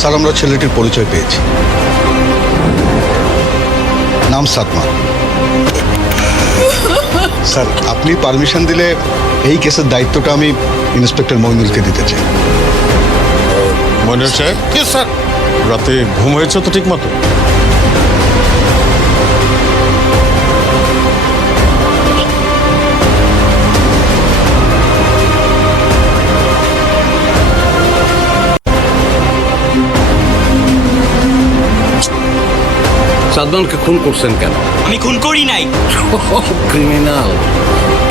Sir, আমরা ছেলেটির পরিচয় পেয়েছি। নাম সাতমা। স্যার, আপনি পারমিশন দিলে এই কেসের দায়িত্বটা আমি ইন্সপেক্টর মইনুলকে দিতে চাই। মইনুল সাহেব? রাতে ঘুম হয়েছে তো ঠিক মতো সাদমানকে খুন করছেন কেন? আমি খুন করি নাই। ক্রিমিনাল।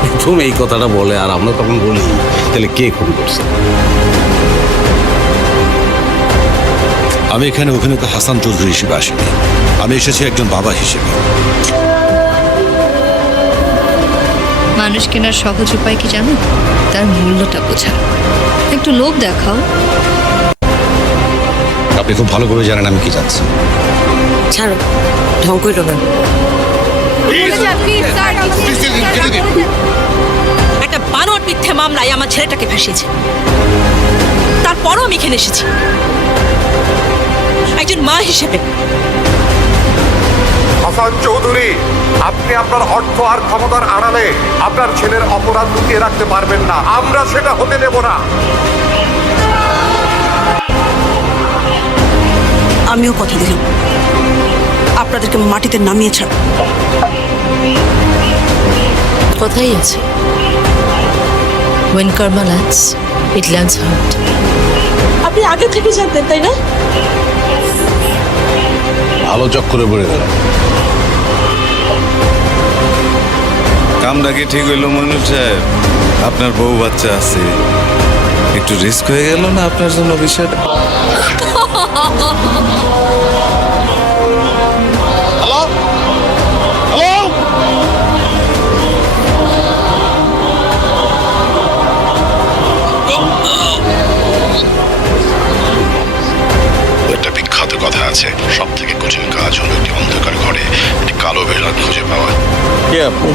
প্রথম এই কথাটা বলে আর আমরা তখন বলি তাহলে কে খুন করছে? আমি এখানে অভিনেতা হাসান চৌধুরী হিসেবে আসিনি। আমি এসেছি একজন বাবা হিসেবে। মানুষ কেনার সহজ উপায় কি জানো? তার মূল্যটা বোঝা। একটু লোভ দেখাও। আপনি খুব ভালো করে জানেন আমি কি চাচ্ছি। ছাড়ো ঢং করো না। একটা বানোয়ার মিথ্যে মামলায় আমার ছেলেটাকে ফাঁসিয়েছে। তারপরও আমি এখানে এসেছি। একজন মা হিসেবে। হাসান চৌধুরী আপনি আপনার অর্থ আর ক্ষমতার আড়ালে আপনার ছেলের অপরাধ লুকিয়ে রাখতে পারবেন না। আমরা সেটা হতে দেব না। আমিও কথা দিলাম আপনাদেরকে মাটিতে নামিয়ে ছাড় কথাই আছে? When karma lands it lands hard. আপনি আগে থেকে জানতেন তাই না? ভালো চক্করে পড়ে গেলাম। কামটা কি ঠিক হইল মনু সাহেব? আপনার বউ বাচ্চা আছে। একটু রিস্ক হয়ে গেল না আপনার জন্য বিষয়টা? কথা আছে। সব থেকে কঠিন কাজ হলো একটি অন্ধকার ঘরে একটি কালো বেড়া খুঁজে পাওয়া। কে আপনি?